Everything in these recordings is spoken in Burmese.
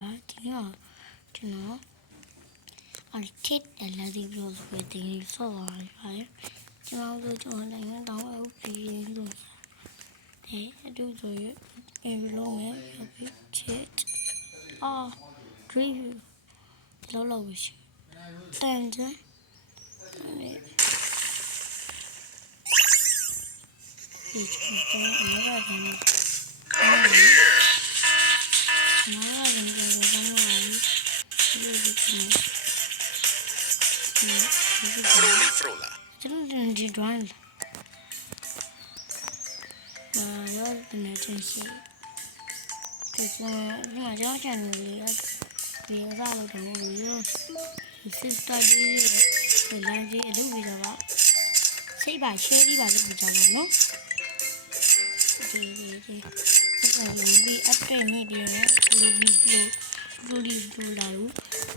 ဒီကကျွန်တော်အဲ့ထစ်တယ်လက်ဒီပြောဆိုတင်ဆော့ပါပါတယ်ကျွန်တော်တို့နိုင်ငံတောင်းအုပ်ပြီးလို့အတူဆိုရအင်လုံးနဲ့ချစ်dream လောက်ရှိတန်ကြဒီကျွန်တော်အများကြီးနားရတယ်ကျွန်တော်ကျွန်တော်ဒီ drawing ရောတဲ့ချင်းစီဒီကျွန်တော်ချန်နယ်လေးဒီအစားလို့တော့ရောစစ်စတာဒီလမ်းကြီးအလုပ်ပြီးတော့စိတ်ပါရှဲပြီးပါလို့ပြောကြမှာနော်ဒီဒီupdate နေပြီးတော့လိုလာလို့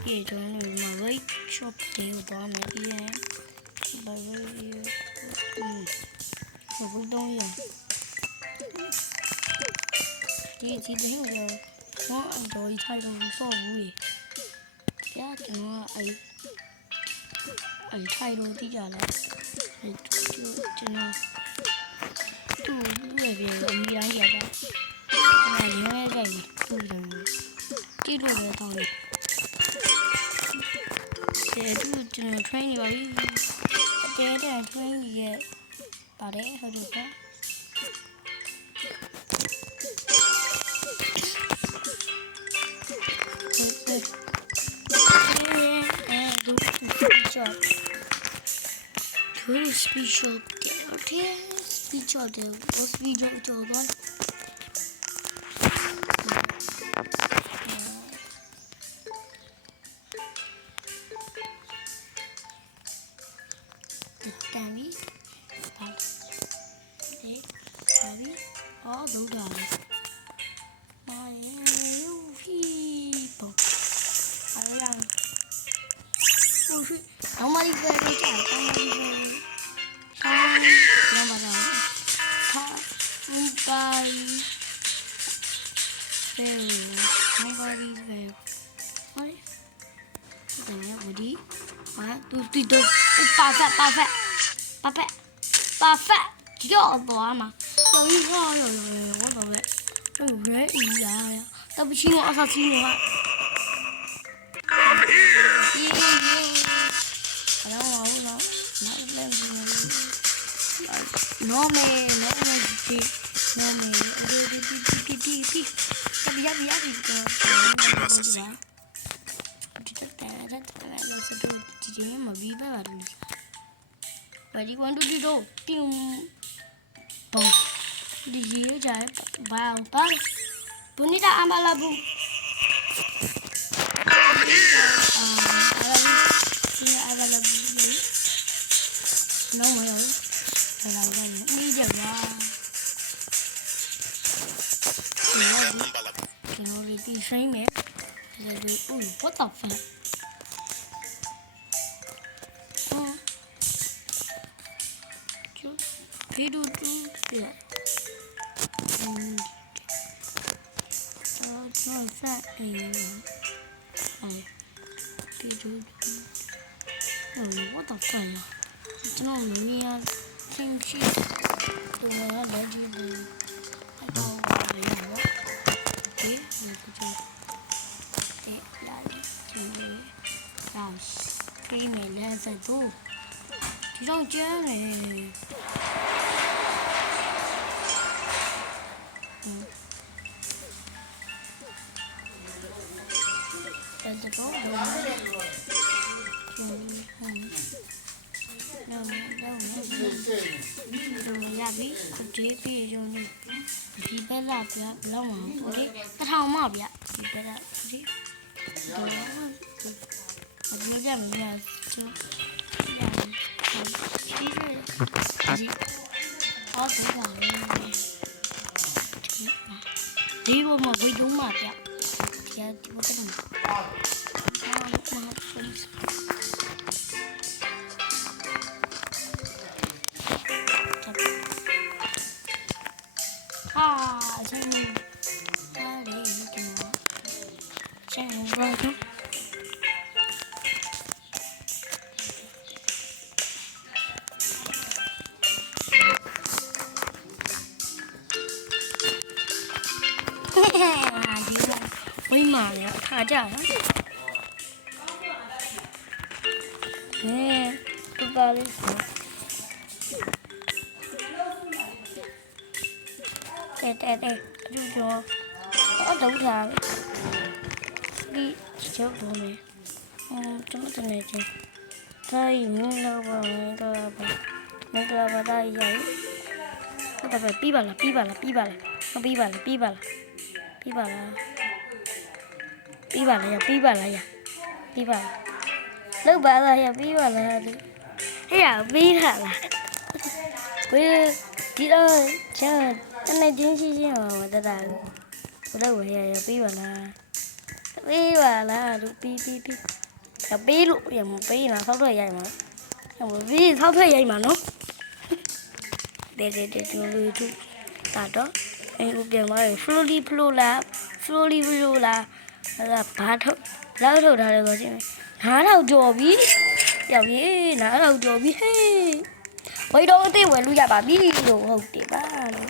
ဒီကျွန်တော်တို့မှာ wait shop တွေကိုတော့မယ်ပြီးရင်ဘာလို့တော့ရဒီတဲ့ရောအတော်ကြီးထိုင်တော့ဆော့ဘူးလေကြာကျွန်တော်အဲ့ထိုင်တော့တိကြလားကျွန်တော်သူ့ရဲ့ပြေအမီတိုင်းကြတာအဲ့ရင်းရဲကြိုက်သူ့တယ်တိလို့လည်းတောင်းတယ်သူကျွန်တော် train ရပါပြီအတဲတဲ့ train ရဲ့ပါတယ်ဟုတ်တယ်ကွာspeech shop okay speech shop there was video job on Tammy Tammy all those dollars my people oh shit nobody very perfect ကြောက်သွားမှာတော်ကြီးဟောရောဘာပဲရဲအီလာတပချီနိုအဆာချီနိုကno me Ready, 1, 2, 3, go. Boom. Boom. Di sini jaya. Wow. Bye. Bunita amala boom. Amala boom. No more. Ini dia bah. Kita ready train ya. Jadi, what the fuck? Video ya. What the fuck ya? Itu namanya kimchi. Tuh ada di oke, ini lah satu. Tidak jangan. ချင်းဘာလို့ဝိမာလေအခါကြနော်တူပါလေးတဲ့အကျူကျော်တော့ထားဒီကျော်တော့မယ်ကျွန်တော်တနေချင်းတိုင်းမင်းတော့ပါမင်းတော့ပါတိုင်းရိုက်ဟုတ်တယ်ပြီးပါလားမပြီးပါလားရပြီးပါလောက်ပါလားရပြီးပါလားဒီဟဲ့ရပြီးတာလားဝေးဒီတော့ချာတနေ့ချင်းရှိဟောတတာဘယ်လိုရပြီးပါလားလူပြီးရပြီးလို့ရမပြီးလားဆောက်ထွက်ရိုက်မှာပြီးဆောက်ထွက်ရိုက်မှာနော်တဲ့လူတူတာတော့အဲ့လိုပြန်သွားတယ် flow လာအဲ့ဒါဘာထုတ်လောက်ထုတ်ထားတယ်ဆိုရှင်နားတော့ကြော်ပြီရောက်ရေးနားတော့ကြော်ပြီဟေးဝိတော့အသေးဝယ်လို့ရပါပြီလို့ဟုတ်တယ်ပါလို့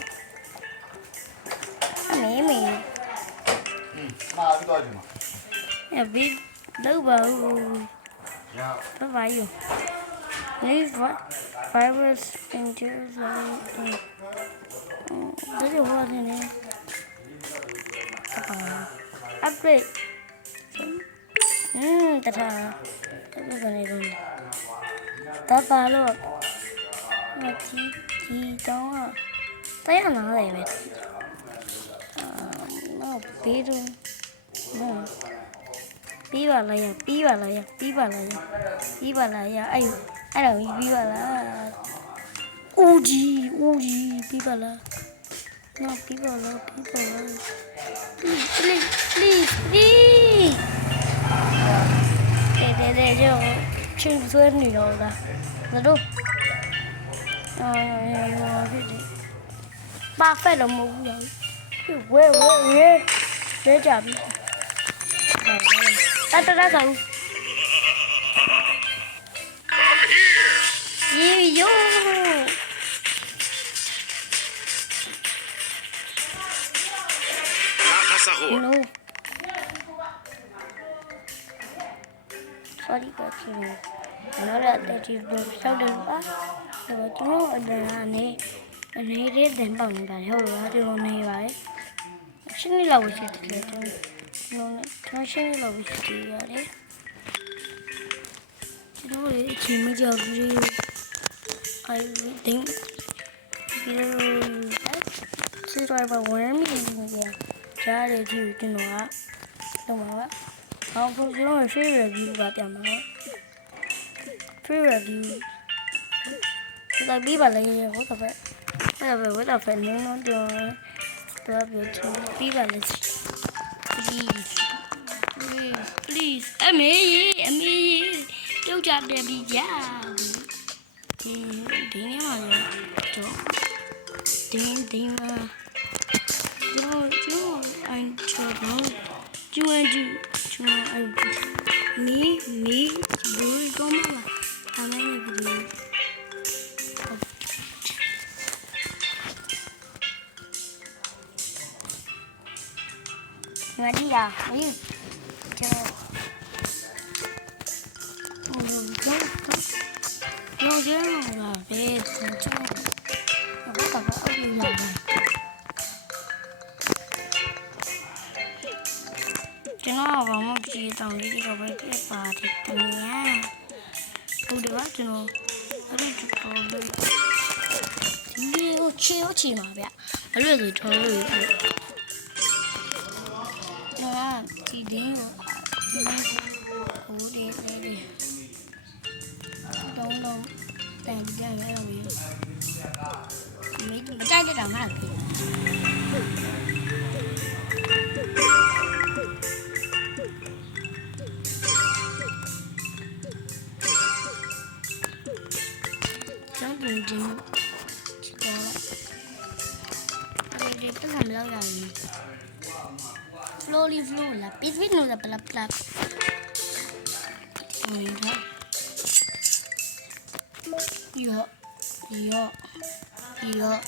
မေးမာပြီးတော့ဒီမှာအဲ့ဘီတော့ပါဦးရဘာယူ These virus injures this is what in it upgrade tata this is gonna go tata look chi don't tay nào này vậy nó bí luôn bí vào là ai đâu bí vào là uji bí vào là no bí vào là please để cho chuyên xuân gì đâu là đâu ba phải là một rồi quê chậm ta sao gì vô no sorry các chị nó là để chị được sau đường quá rồi chúng nó ở này để đến bằng bài thôi rồi thì hôm nay vậy xin đi lâu chị thì nó xin đi lâu chị đấy nó để chị mới giờ đi ai tính video sư rồi vào quán mình kìa cha để chịu cho nó đúng không ạ không không nó free review và tiền mà free review tại biết bà lấy có tập vậy bây giờ với tập phải muốn nó cho tôi biểu cho biết bà lấy please em ấy đâu chạm để bị giá thì nếu mà chỗ tính mà chú anh cho nó chú cho anh mí vui có mà làm cái gì mà đi à đi cho nó chứ là về cho nó có cả ốc gì này cho nó vào một cái tàu đi vào bên kia và thì cùng nhá tôi được cho nó đi chụp rồi đi chơi chỉ mà vậy ở đây rồi thôi nó thì đến đi đâu làm gì vậy mấy trái cái đầu nào cháu đừng chịu cho đây tức làm lâu rồi cauliflower လား pizza လို့လားပလပ်ပလပ်ဟုတ်လားယောဒီတော့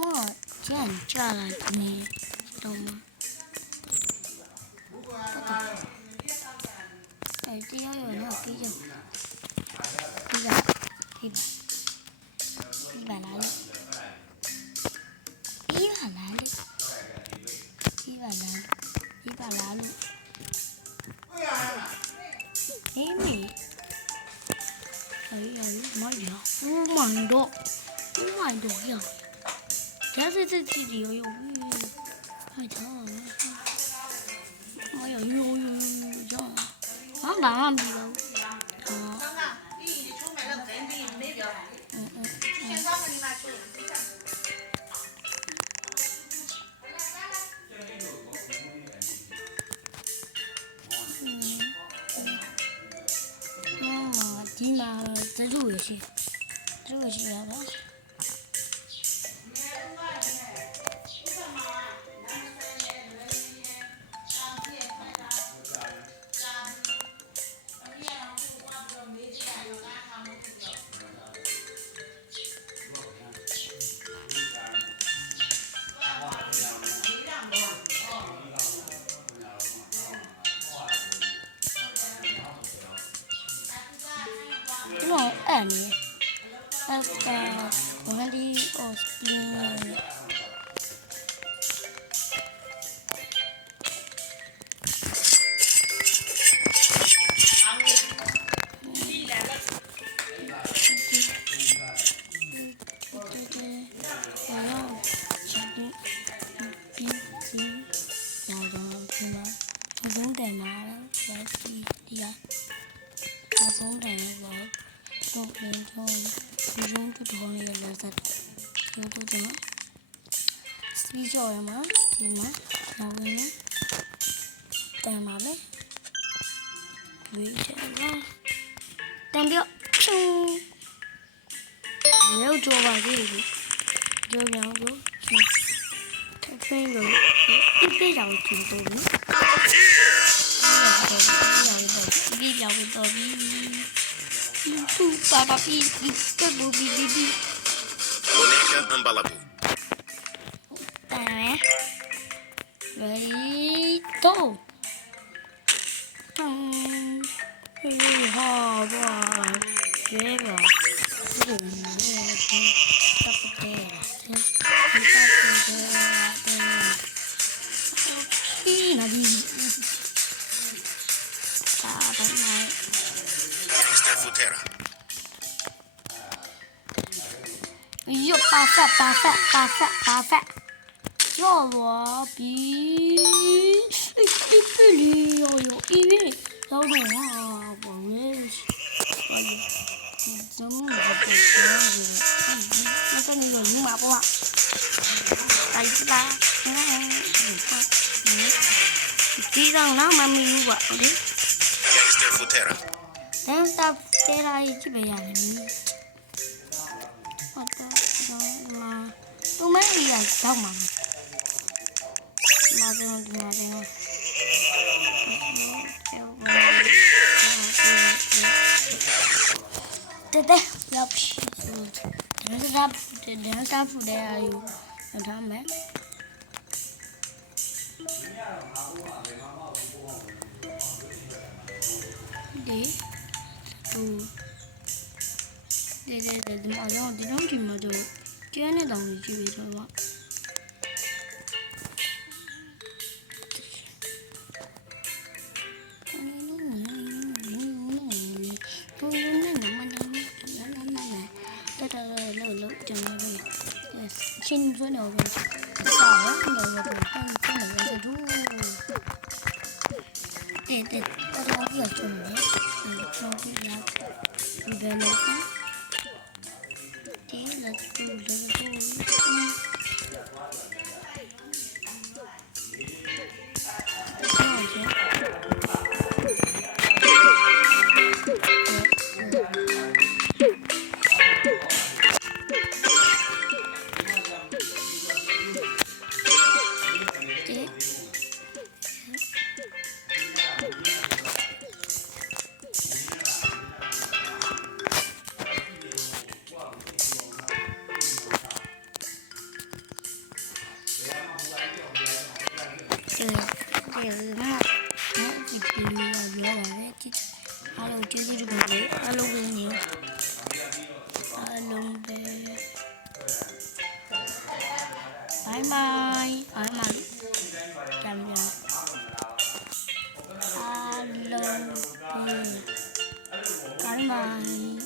မှကျန်ကြလာနေတော့မှအဲဒီရောရောကြီးရောဒီပါလာလေဒီပါလာလို့ဟေးမီ哎呀，妈呀！Oh my god！Oh my god 呀！这是这几里有，哎操！哎呀，有这样，俺打俺比了，啊。ဒီမှာသရုပ်ရရှိရပါအဲ့နေအဲ့ကဘာဒီအော်စပင်းပြီးကြော်ရမှာဒီမှာနောက်ဝင်နေတန်ပါပဲဝေးချင်ပါတန်ပြောရုပ်ကြောပါသေးတယ်ကြောပြောင်းကိုဖင်းကိုပြည့်အောင်ကျင်းတော့နော်ပြည့်အောင်တော့ပြီးသူပါပါပြီးတက်ဘူးပြီး Boneca Ambalabu. Ready, go! Gangster Futera. Yo, perfect. 叫我比一比零要有一月要懂啊，我们怎么不那个你有赢马不啊？来一把，知道那么没有吧？ Gangster Futera. Gangster Futera 一直没呀你。都没呀，找嘛。马上。对，要皮子，但是他不的呀，有让他买。对，马上这种情况就简单东西就别说了。青春牛肉，大碗牛肉，干牛肉猪。对，我都比较重的，稍微比较那个。对，那猪。တယ်ငါဒီလိုပြောပါတယ်ကြည့်အားလုံးကျေးဇူးတင်ပါတယ်အားလုံးပဲနေအားလုံးပဲ bye bye အားမကြမ်းကြအားလုံးပဲ bye bye